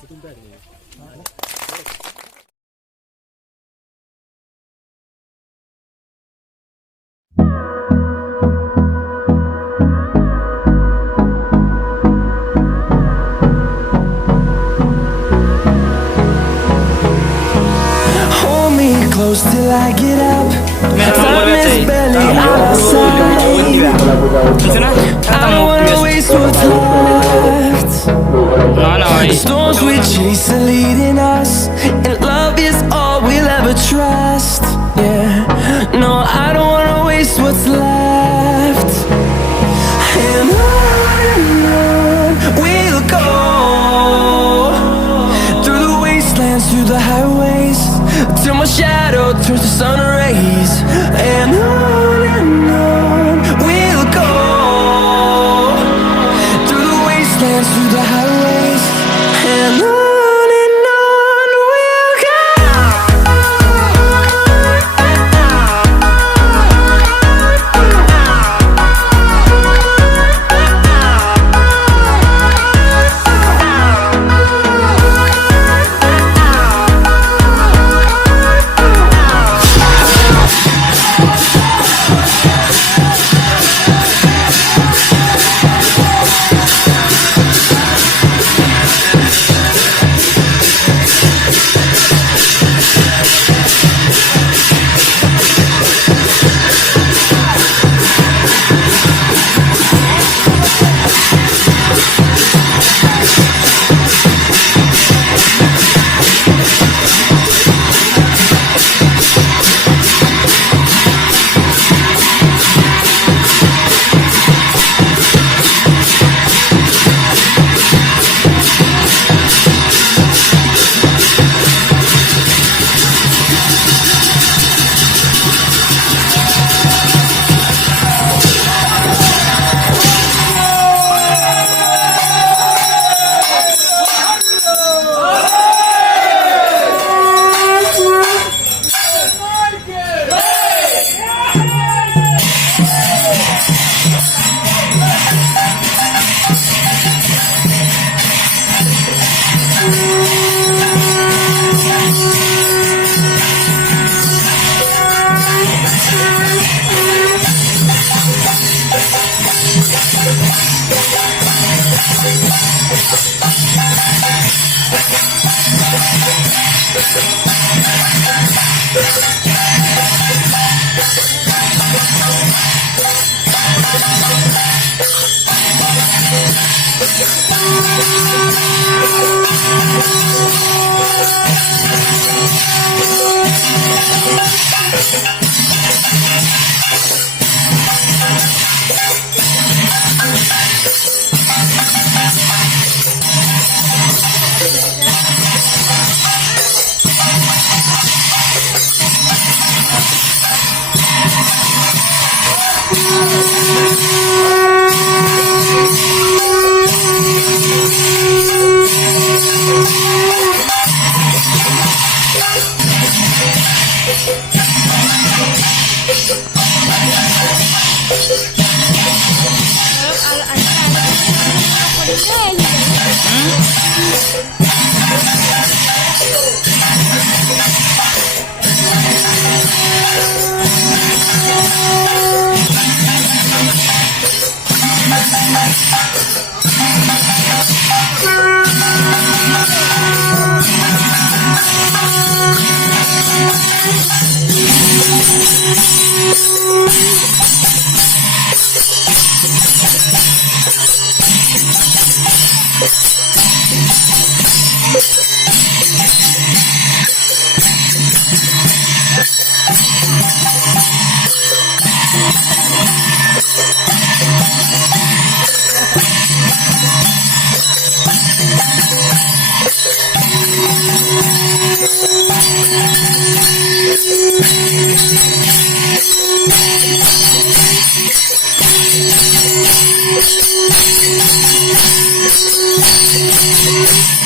Hold me close till I get up. Time is barely on our side. I don't wanna waste what's left. The storms we chase are leading us, and love is all we'll ever trust. Yeah, no, I don't wanna waste what's left. And on we'll go, through the wastelands, through the highways, till my shadow turns to sun rays. And on we'll go, through the wastelands, through the highways, and on we'll go. Thank you.